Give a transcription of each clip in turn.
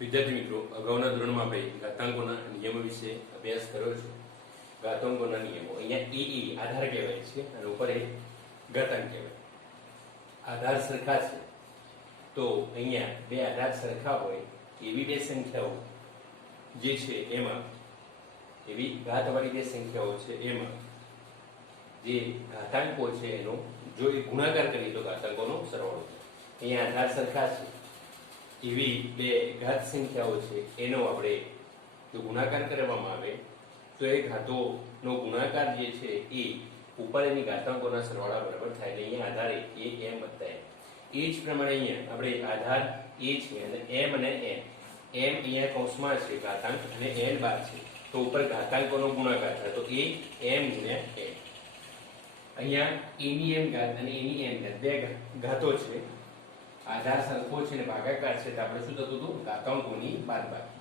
વિદ્યાર્થી મિત્રો, અગાઉના ધોરણમાં આપણે ઘાતાંકોના નિયમો વિશે અભ્યાસ કર્યો છે. ઘાતાંકોના નિયમો અહીંયા આધાર કહેવાય છે અને ઉપર એ ઘાતાંક કહેવાય. આધાર સરખા છે તો અહીંયા બે આધાર સરખા હોય એવી બે સંખ્યાઓ જે છે એમાં, એવી ઘાતવાળી બે સંખ્યાઓ છે એમાં જે ઘાતાંકો છે એનો જો એ ગુણાકાર કરીએ તો ઘાતાંકોનો સરવાળો. અહીંયા આધાર સરખા છે એવી બે ઘાત સંખ્યાઓ છે એનો આપણે જો ગુણાકાર કરવામાં આવે તો એ ઘાતોનો ગુણાકાર જે છે એ ઉપર એની ઘાતાંકોના સરવાળા બરાબર થાય. એટલે અહીંયા આધાર એ m વત્તા n. એ જ પ્રમાણે અહીંયા આપણે આધાર એ છે અને m અને n, m અહીંયા કૌંસમાં છે ઘાતાંક અને n બાર છે તો ઉપર ઘાતાંકોનો ગુણાકાર થાય તો એ m ગુણ્યા n. અહીંયા a ની m ઘાત અને a ની n ઘાત બે ઘાતો છે. આધાર સરખો છે અને ભાગાકાર છે તો આપણે શું થતું હતું? ઘાતાંકોની બાદબાકી.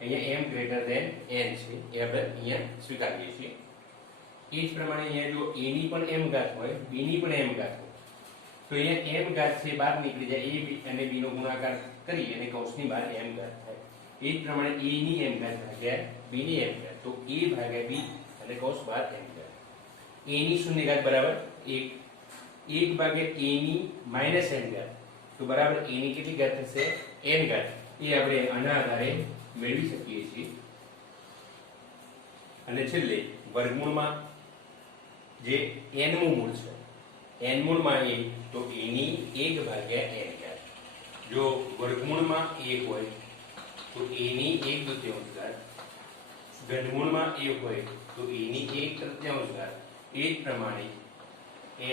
અહીંયા m ગ્રેટર ધેન n છે એ આપણે અહીંયા સ્વીકારીએ છીએ. એ જ પ્રમાણે અહીંયા જો a ની પણ m ઘાત હોય, b ની પણ m ઘાત હોય તો અહીંયા m ઘાત છે બહાર નીકળી જાય, a અને b નો ગુણાકાર કરી અને કૌંસની બહાર m ઘાત થાય. એ જ પ્રમાણે a ની m ઘાત ભાગ્યા b ની m ઘાત તો a ભાગ્યા b અને કૌંસ બહાર m ઘાત. a ની શૂન્ય ઘાત બરાબર 1, 1 ભાગ્યા a ની માઈનસ n ઘાત તો બરાબર a ની કેટલી ઘાત થશે? n ઘાત. એ આપણે આના આધારે મેળવી શકીએ છીએ. અને છેલ્લે વર્ગમૂળમાં જે n મું મૂળ છે, n મૂળમાં a તો a ની 1 ભાગ્યા n ઘાત. જો વર્ગમૂળમાં a હોય તો a ની 1/2 ઘાત, ઘનમૂળમાં a હોય તો a ની 1/3 ઘાત. એ જ પ્રમાણે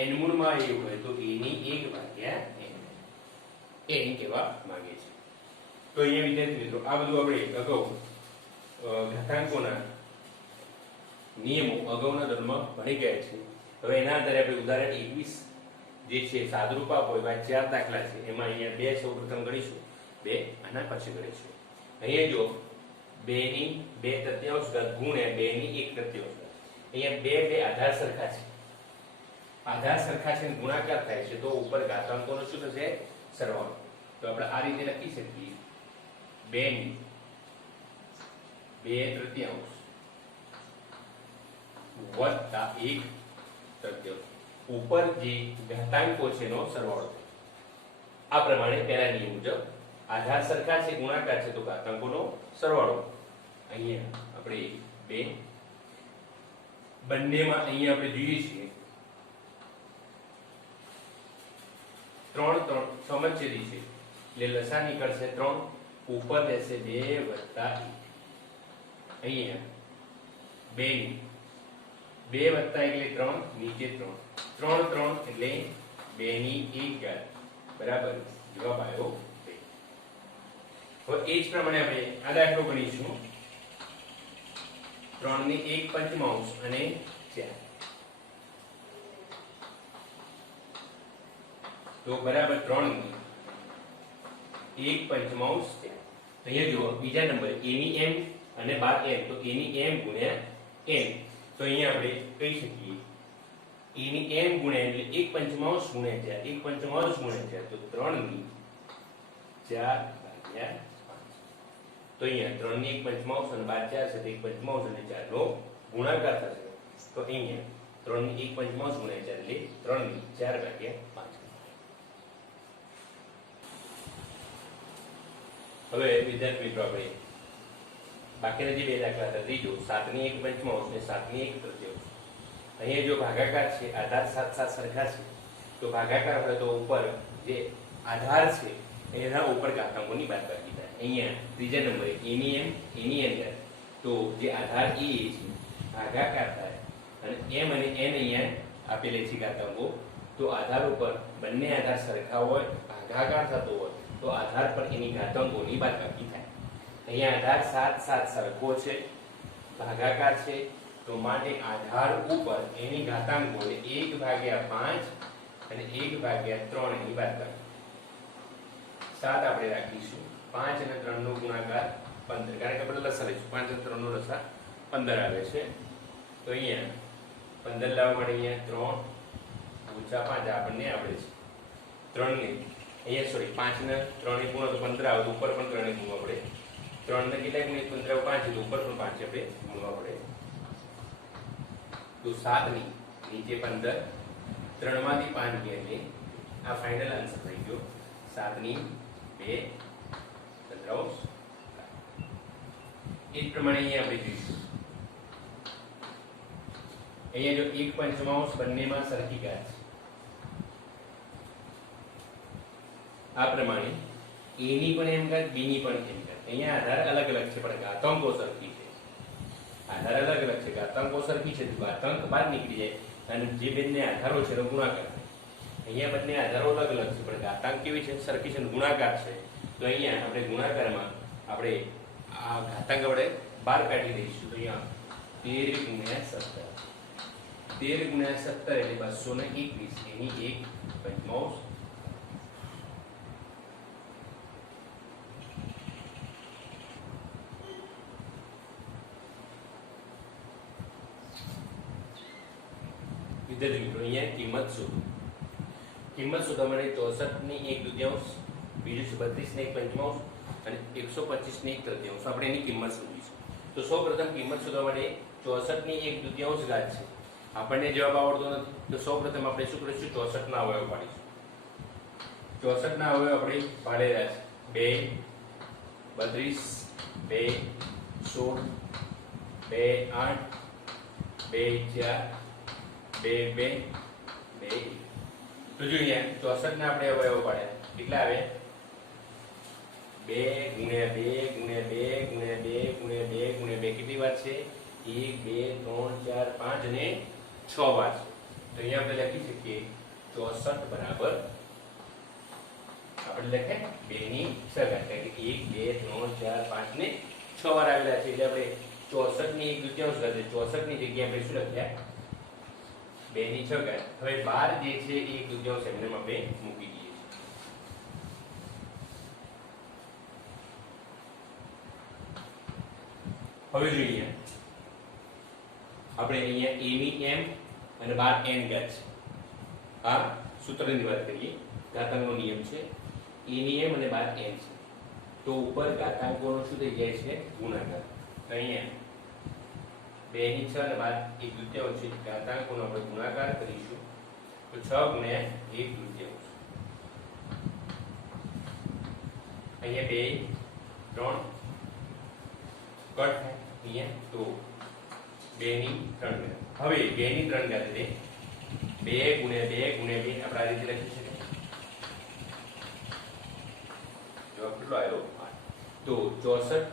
n મૂળમાં a હોય તો a ની 1 ભાગ્યા n એ કહેવા માંગે છે. તો અહીંયા વિદ્યાર્થી મિત્રો આ બધું આપણે અગાઉ ઘાતાંકોના નિયમો અગાઉના ધોરણમાં ભણી ગયા છે. હવે એના આધારે આપણે ઉદાહરણ 21 જે છે સાદુરૂપ આપો એમાં 4 દાખલા છે એમાં અહીંયા બે સૌપ્રથમ ગણીશું, બે આના પછી ગણીશું. અહીંયા જો 2 ની 2/3 ઘાત ગુણ્યા 2 ની 1/3 ઘાત. અહીંયા બે આધાર સરખા છે, આધાર સરખા છે ગુણાકાર થાય છે તો ઉપર ઘાતાંકોનો શું થશે? સરવાળો. તો આપણે આ રીતે લખી શકીએ 2 ની 2/3 વત્તા 1/3 ઉપર જે ઘાતાંકો છે એનો સરવાળો. આ પ્રમાણે પહેલા નિયમ મુજબ આધાર સરખા છે ગુણાકાર છે તો ઘાતાંકોનો સરવાળો. અહીંયા આપણે 2 બંનેમાં અહીંયા આપણે જોઈએ છીએ 3 સમછેદી છે એટલે લસા નીકળશે 3, ઉપર રહેશે 2 વત્તા 1. અહીંયા 2 ની 2 વત્તા એટલે 3, નીચે 3, 3 3 એટલે 2 ની 1 ઘાત બરાબર જવાબ આવ્યો 2. હવે એ જ પ્રમાણે આપણે આ દાખલો ગણીશું 3 ની 1/5 અને 4 તો બરાબર 3 ની 1/5 છે. અહીંયા જુઓ બીજા નંબર a ની m અને બાર n તો a ની m ગુણ્યા n. તો અહીંયા આપણે કહી શકીએ a ની m ગુણ્યા એટલે 1/5 ગુણ્યા 4, 1/5 ગુણ્યા 4 તો 3 ની 4/5. તો અહીંયા 3 ની 1/5 અને બાર 4 છે તો 1/5 અને 4 નો ગુણાકાર થશે. તો અહીંયા 3 ની 1/5 ગુણ્યા 4 એટલે 3 ની 4/5. હવે વિદ્યાર્થી મિત્રો આપણે બાકીના જે બે દાખલા હતા ત્રીજો 7 ની 1/5 અને 7 ની 1/3. અહીંયા જો ભાગાકાર છે, આધાર સાત સરખા છે તો ભાગાકાર હોય તો ઉપર જે આધાર છે એના ઉપર ઘાતાંકોની બાદબાકી થાય. અહીંયા ત્રીજા નંબરે a ની m a ની n ઘાત તો જે આધાર એ છે ભાગાકાર થાય અને m અને n અહીંયા આપેલા છે ઘાતાંકો તો આધાર ઉપર બંને આધાર સરખા હોય, ભાગાકાર થતો હોય તો આધાર પર એની ઘાતાંકોની બાદબાકી થાય. અહીંયા આધાર 7 સરખો છે, ભાગાકાર છે તો માટે આધાર ઉપર એની ઘાતાંકોને 1/5 અને 1/3 એની બાદબાકી. 7 આપણે રાખીશું, 5 અને 3 નો ગુણાકાર 15 કારણ કે આપણે લસા લઈશું, 5 અને 3 નો લસા 15 આવે છે. તો અહીંયા 15 લાવવા માટે અહીંયા 3 - 5 આપણને આવડે છે. 3 ને અહીંયા સોરી 5 ને 3 ને ગુણો તો 15 આવે, ઉપર પણ 3 ને ગુણો આપણે 3 ને કેટલા ગુણ્યા 15 5 એટલે ઉપર પણ 5 આપણે ગુણવા પડે. તો 7 ની નીચે 15 3 માંથી 5 ગયા એટલે આ ફાઇનલ આન્સર થઈ ગયો 7 ની 2 ચતુર્થાંશ. એ જ પ્રમાણે અહીંયા આપણે જોઈશું. અહીંયા જો 1 પંચમાંશ બંનેમાં સરખી ઘાત છે. આ પ્રમાણે a ની પણ એમ ઘાત b ની પણ એમ ઘાત. અહીંયા આધાર અલગ અલગ છે પણ ઘાતાંકો સરખી છે. આધાર અલગ અલગ છે, ઘાતાંકો સરખી છે તો ઘાતાંક બહાર નીકળી જાય અને જે બંને આધારો છે એનો ગુણાકાર થાય. અહીંયા બંને આધારો અલગ અલગ છે પણ ઘાતાંક કેવી છે? સરખી છે, ગુણાકાર છે. તો અહીંયા આપણે ગુણાકારમાં આપણે આ ઘાતાંક વડે બહાર કાઢી દઈશું. તો અહીંયા 13 ગુણ્યા 17 13 ગુણ્યા 17 એટલે 221 એની 1 પંચમાંશ. વિદ્યાર્થી મિત્રો અહીંયા કિંમત શોધો. કિંમત શોધવા માટે 64 ની 1/2, બીજું છે 32 ને 1 પંચમાંશ અને 125 ને 1 તૃતીયાંશ. આપણે એની કિંમત શોધીશું. તો સૌપ્રથમ કિંમત શોધવા માટે 64 ની 1/2 ઘાત છે. આપણને જવાબ આવડતો નથી તો સૌપ્રથમ આપણે શું કરીશું? 64 ના અવયવ પાડીશું. 64 ના અવયવ આપણે પાડેલા છે 2 32 2 16 2 8 2 4 2 2 2. તો જોઈએ 64 ના આપણે અવયવ પાડ્યા કેટલા આવે? 2 ગુણ્યા 2 ગુણ્યા 2 ગુણ્યા 2 ગુણ્યા 2 ગુણ્યા 2 કેટલી વાર છે? 1 2 3 4 5 અને 6 વાર છે. તો અહીંયા આપણે લખી શકીએ 64 બરાબર આપણે લખે 2 ની 6 ઘાત એટલે કે 1 2 3 4 5 ને 6 વાર આવેલા છે એટલે આપણે 64 ની 1/2 ઘાત 64 ની જગ્યાએ આપણે શું લખ્યા? 2 ની 6 ઘાત. હવે 12 જે છે એ 1/2 એમને આપણે મૂકી દઈએ. હવે જોઈએ આપણે અહીંયા a ની m અને 12 n ઘાત છે. આ સૂત્રની વાત કરીએ. ઘાતાંકનો નિયમ છે a ની m અને 12 n છે. તો ઉપર ઘાતાંકોનો શું થઈ જાય છે? ગુણાકાર. તો અહીંયા 2 ની 6 અને 12 1/2 છે. ઘાતાંકોનો આપણે ગુણાકાર કરીશું તો 6 ગુણ્યા 1/2. અહીંયા 2 3 કટ થાય અહીંયા તો 2 ની 3 ઘાત. હવે 2 ની 3 ઘાત એટલે 2 ગુણ્યા 2 ગુણ્યા 2 આપણે આ રીતે લખી શકીએ. જવાબ કેટલો આવ્યો? 8. તો 64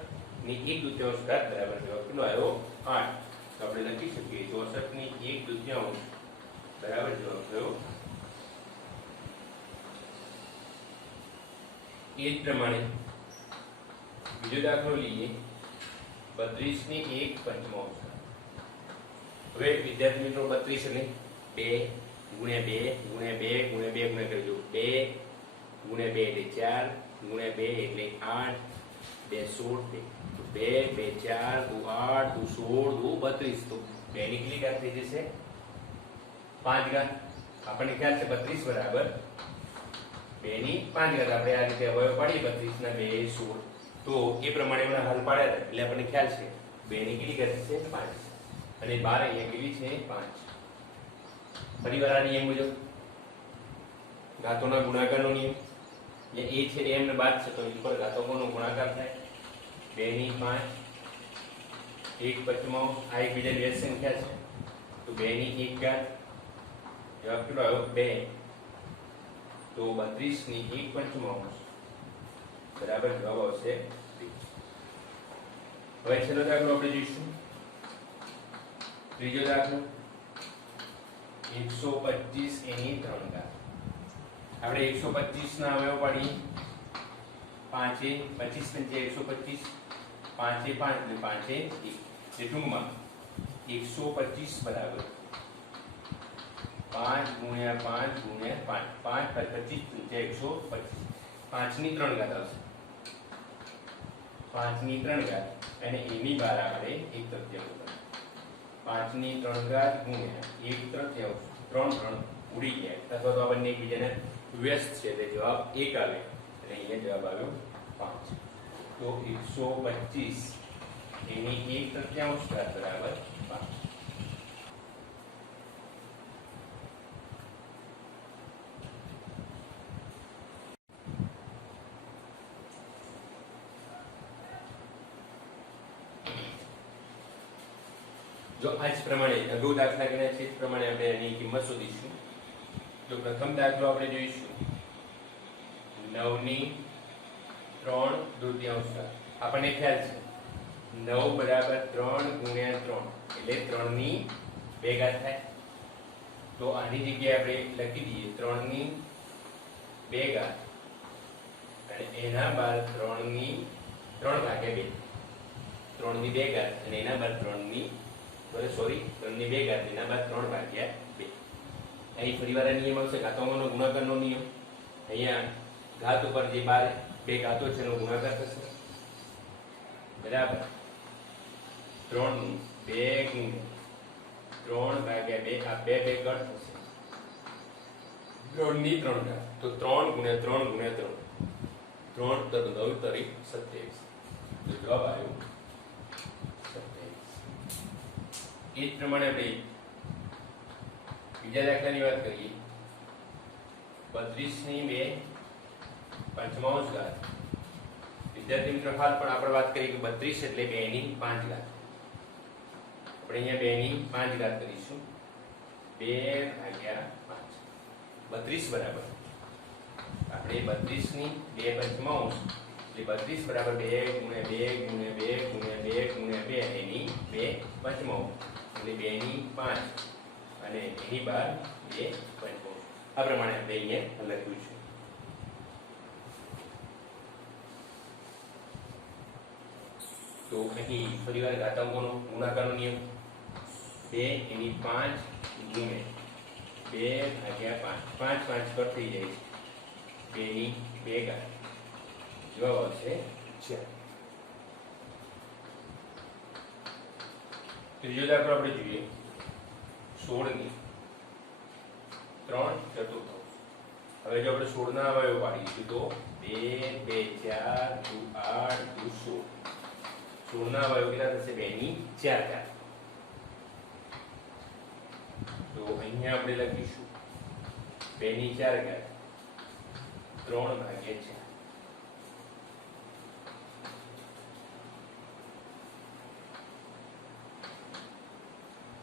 ની 1/2 ઘાત બરાબર જવાબ કેટલો આવ્યો? 8. તો આપણે લખી શકીએ 64 ની 1/2 બરાબર જવાબ થયો. એ જ પ્રમાણે બીજો દાખલો લઈએ 32 ની 1 પંચમાંશ. હવે વિદ્યાર્થી મિત્રો 32 ને 2 ગુણ્યા 2 ગુણ્યા 2 ગુણ્યા 2 ગુણ્યા કરજો. 2 ગુણ્યા 2 એટલે 4 ગુણ્યા 2 એટલે 8 2 16 2 2 4 2 8 2 16 2 32. તો 2 ની કેટલી ઘાત થઈ જશે? 5 ઘાત. આપણને ખ્યાલ છે 32 બરાબર 2 ની 5 ઘાત. આપણે આ રીતે અવયવ પાડીએ 32 ના 2 16. તો એ પ્રમાણે આપણે હલ પાડ્યા હતા એટલે આપણને ખ્યાલ છે 2 ની કેટલી ઘાત છે? 5 અને 12 અહીંયા કેટલી છે? 5. ફરીવાર આ નિયમ મુજબ ઘાતોના ગુણાકારનો નિયમ. એ છે m ને બાદ છે તો ઉપર ઘાતકોનો ગુણાકાર થાય 2 ની 5 1 પંચમાંશ. આ એકબીજાની વ્યસ્ત સંખ્યા છે તો 2 ની 1 ઘાત. જવાબ કેટલો આવ્યો? 2. તો 32 ની 1 પંચમાંશ બરાબર જવાબ આવશે 2. હવે છેલ્લો દાખલો આપણે જોઈશું. ત્રીજો દાખલો 125 એની 3 ઘાત. આપણે 125 ના અવયવ પાડીએ 5 25 125 5 5 એટલે 5 1. જે ટૂંકમાં 125 બરાબર 5 ગુણ્યા 5 ગુણ્યા 5 5 25 125. 5 ની 3 ઘાત આવશે. 5 ની 3 ઘાત અને a ની 12 આપણે 1/3. 5 ની 3 ઘાત ગુણ્યા 1/3 3 3 ઉડી ગયા અથવા તો આ બંને એકબીજાને વ્યસ્ત છે એટલે જવાબ 1 આવે એટલે અહીંયા જવાબ આવ્યો 5. તો 125 એની 1/3 ઘાત બરાબર 5. જો આ જ પ્રમાણે અગાઉ દાખલા ગણ્યા છે એ પ્રમાણે આપણે એની કિંમત શોધીશું. તો પ્રથમ દાખલો આપણે જોઈશું 9 ની 3/2 આપણને ખ્યાલ છે 9 બરાબર 3 ગુણ્યા 3 એટલે 3 ની 2 ઘાત થાય. તો આની જગ્યાએ આપણે લખી દઈએ 3 ની 2 ઘાત અને એના બાદ 3 ની 3 ભાગ્યા 2 3 ની 2 ઘાત અને એના બાદ 3 ની 3 ની 2 ઘાત એના બાદ 3 ભાગ્યા 2. અહીં ફરીવાર આ નિયમ આવશે ઘાતોમાંનો ગુણાકારનો નિયમ. અહીંયા ઘાત ઉપર જે 2 ઘાતો છે એનો ગુણાકાર થશે બરાબર 3 નું 2 ગુણ્યા 3 ભાગ્યા 2 આ 2 કટ થશે 3 ની 3 ઘાત તો 3 ગુણ્યા 3 ગુણ્યા 3 3 તર 9 તરી 27. તો જવાબ આવ્યો 27. એ જ પ્રમાણે આપણે બીજા દાખલાની વાત કરીએ 32 ની 2/5 ઘાત. વિદ્યાર્થી મિત્રો હાલ પણ આપણે વાત કરી કે 32 એટલે 2 ની 5 ઘાત. આપણે અહીંયા 2 ની 5 ઘાત કરીશું 2/5 32 બરાબર આપણે 32 ની 2/5 એટલે 32 બરાબર 2 ગુણ્યા 2 ગુણ્યા 2 ગુણ્યા 2 ગુણ્યા 2 એની 2/5 એટલે 2 ની 5 અને એની બાર 2/5 આ પ્રમાણે આપણે અહીંયા લખ્યું છે. તો અહીં ફરીવાર ઘાતાંકોનો ગુણાકારનો નિયમ 2 એની 5 ગુણ્યા 2/5 5 કટ થઈ જાય છે 2 ની 2 ઘાત. જવાબ આવશે 4. ત્રીજો દાખલો આપણે જોઈએ 16 ની 3/4. હવે જો આપણે 16 ના અવયવો પાડીશું તો 2 2 4 2 8 2 16. 16 ના અવયવો કેટલા થશે 2 ની 4 ઘાત. તો અહીંયા આપણે લખીશું 2 ની 4 ઘાત 3/4.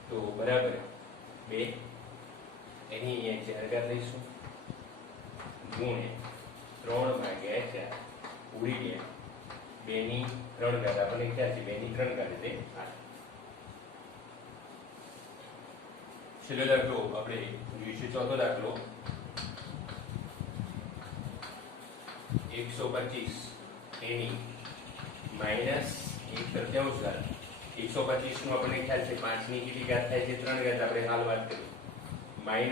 તો બરાબર 2 એની અહીંયા 4 ઘાત લઈશું ગુણ્યા 3/4 ઉડી ગયા 2 ની 3 ઘાત આપણને ખ્યાલ છે 2 ની 3 ઘાત એટલે 8. છેલ્લો દાખલો આપણે જોઈશું ચોથો દાખલો 125 એની -1/3 ઘાત. 125 નું આપણને ખ્યાલ છે 5 ની કેટલી ઘાત થાય છે 3 ઘાત. આપણે હાલ વાત કરી -1/3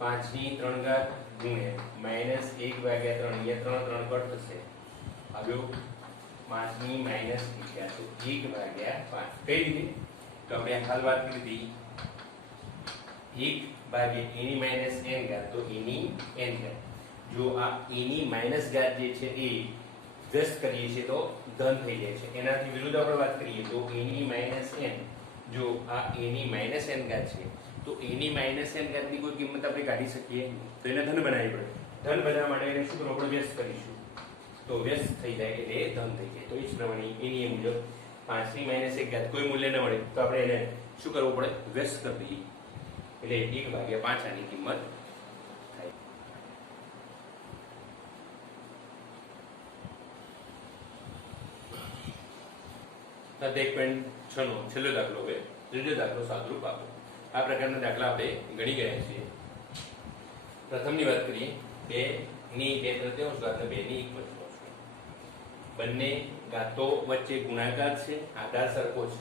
5 ની 3 ઘાત ગુણ્યા -1/3 અહીંયા 3 કટ થશે આવ્યો 5 ની -1 ઘાત તો 1/5 કઈ રીતે તો આપણે હાલ વાત કરી હતી 1 એની -n ઘાત તો એની n ઘાત. જો આ એની માઇનસ ઘાત જે છે એ વ્યસ્ત કરીએ છીએ તો ધન થઈ જાય છે. એનાથી વિરુદ્ધ આપણે વાત કરીએ તો એની -n જો આ એની -n ઘાત છે તો એની -n ઘાતની કોઈ કિંમત આપણે કાઢી શકીએ તો એને ધન બનાવવી પડે. ધન બનાવવા માટે એને શું કરવું આપણે વ્યસ્ત કરીશું તો વ્યસ્ત થઈ જાય એટલે ધન થઈ જાય. તો એ જ પ્રમાણે એ નિયમ મુજબ 5 ની -1 ઘાત કોઈ મૂલ્ય ન મળે તો આપણે એને શું કરવું પડે વ્યસ્ત કરી દઈએ એટલે 1/5 આની કિંમત થાય. છેલ્લો દાખલો હવે ત્રીજો દાખલો સાદુરૂપ આપો. આ પ્રકારના દાખલા આપણે ગણી ગયા છીએ. પ્રથમની વાત કરીએ 2 ની 2/3 ઘાત અને 2 ની 1/5. બંને ઘાતો વચ્ચે ગુણાકાર છે આધાર સરખો છે.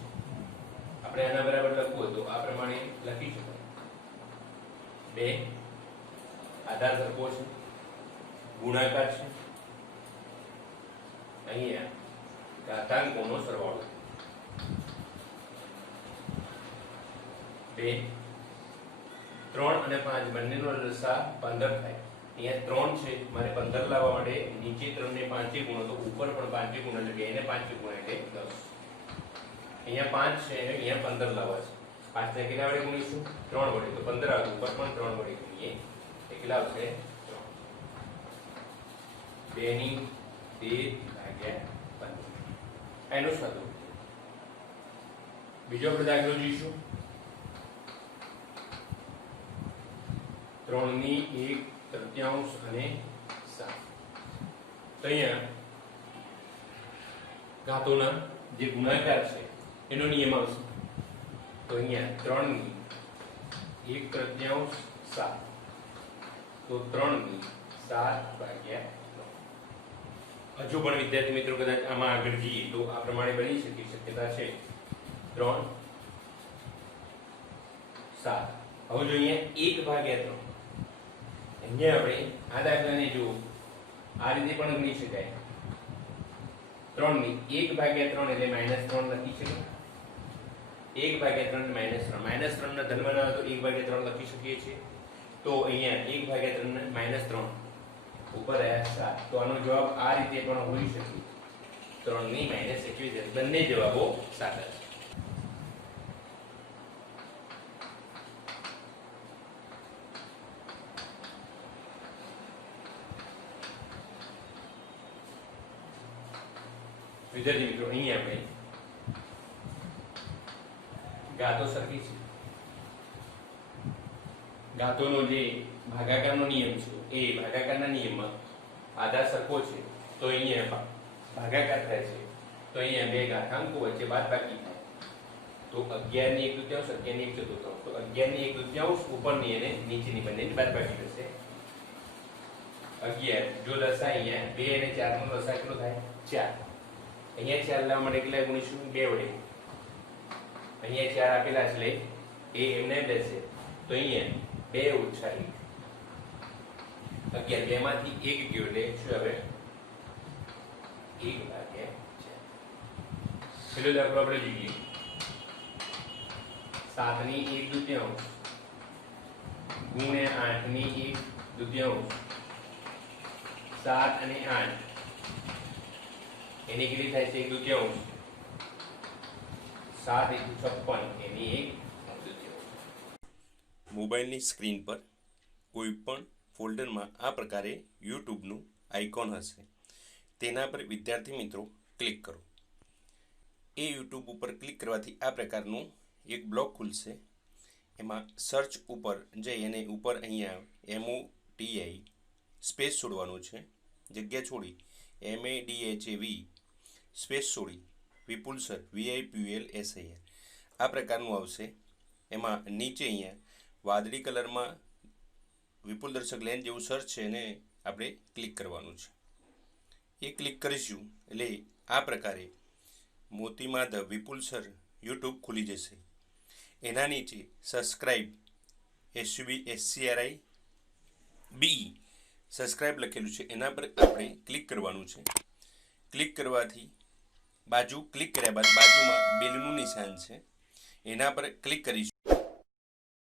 આપણે આના બરાબર લખવું તો આ પ્રમાણે લખી શકાય 2 આધાર સરખો છે ગુણાકાર છે અહીંયા ઘાતાંકોનો સરવાળો 2 3 અને 5 બંનેનો લસા 15 થાય અહીંયા 3 છે, મારે 15 લાવવા માટે નીચે 3 ને 5 ગુણો તો ઉપર પણ 5 ગુણો એટલે 2 ને 5 ગુણો એટલે 10. અહીંયા 5 છે, અહીંયા 15 લાવવા છે. 5 ને કેટલા વડે ગુણીશું? 3 વડે. તો 15 આવે, ઉપર પણ 3 વડે ગુણીએ એટલે કેટલા આવશે? 3. 2 ની 13 ભાગ્યા 15. એનો સાદો. બીજો આપણે દાખલો જોઈશું. 3 ની 1/3 અને 7. તો અહીંયા ઘાતોના જે ગુણાકાર છે એનો નિયમ આવશે. તો અહીંયા 3 ની 1/3 7. તો 3 ની 7 ભાગ્યા 9. હજુ પણ વિદ્યાર્થી મિત્રો કદાચ આમાં આગળ જઈએ તો આ પ્રમાણે બની શકે શક્યતા છે. 3 7. હવે જો અહીંયા 1/3. અહીંયા આપણે આ દાખલાને જો આ રીતે પણ ગણી શકાય. 3 ની 1/3 એટલે -3 લખી શકાય. 1/3 -3 -3 ના ધનમાં ના તો 1/3 લખી શકીએ છીએ. તો અહીંયા 1/3 -3 ઉપર આવ્યા 7. તો આનો જવાબ આ રીતે પણ હોઈ શકે. 3 ની -21. બંને જવાબો સાચા છે. વિદ્યાર્થી મિત્રો અહીંયા આપણે ગાતો સરખી છે. ગાતોનો જે ભાગાકારનો નિયમ છે એ ભાગાકારના નિયમમાં આધાર સરખો છે તો અહીંયા ભાગાકાર થાય છે. તો અહીંયા બે ઘાતાંકો વચ્ચે બાદબાકી થાય. તો 11 ની 1/3 11 ની 1/4. તો 11 ની 1/4 ઉપરની અને નીચેની બંનેની બાદબાકી થશે. 11 જો લસા અહીંયા 2 અને 4 નો લસા કેટલો થાય? 4. અહીંયા 4 લાવવા માટે કેટલા ગુણીશું? 2 વડે. અહીંયા 4 આપેલા છે એટલે એ એમને લેશે. તો અહીંયા 2 ઓછા 1. 11 2 માંથી 1 ગયો એટલે શું આવે? 1/4. પેલો દાખલો આપણે જોઈએ. 7 ની 1/2 ગુણ્યા 8 ની 1/2. 7 અને 8 એની કેટલી થાય છે? 1/2. 7 × 56 એની 1/2. મોબાઈલની સ્ક્રીન પર કોઈ પણ ફોલ્ડરમાં આ પ્રકારે યુટ્યુબનું આઇકોન હશે. તેના પર વિદ્યાર્થી મિત્રો ક્લિક કરો. એ યુટ્યુબ ઉપર ક્લિક કરવાથી આ પ્રકારનું એક બ્લોક ખુલશે. એમાં સર્ચ ઉપર જઈ અને ઉપર અહીંયા MOTI સ્પેસ છોડવાનું છે. જગ્યા છોડી MADHAV સ્પેસ છોડી વિપુલ સર VIPUL SIR આ પ્રકારનું આવશે. એમાં નીચે અહીંયા વાદળી કલરમાં વિપુલ દર્શક લેન જેવું સર્ચ છે એને આપણે ક્લિક કરવાનું છે. એ ક્લિક કરીશું એટલે આ પ્રકારે મોતી માધવ વિપુલ સર યુટ્યુબ ખુલી જશે. એના નીચે સબસ્ક્રાઈબ SCRIB સબસ્ક્રાઈબ લખેલું છે એના પર આપણે ક્લિક કરવાનું છે. ક્લિક કરવાથી ક્લિક કર્યા બાદ બાજુમાં બેલનું નિશાન છે એના પર ક્લિક કરીશું.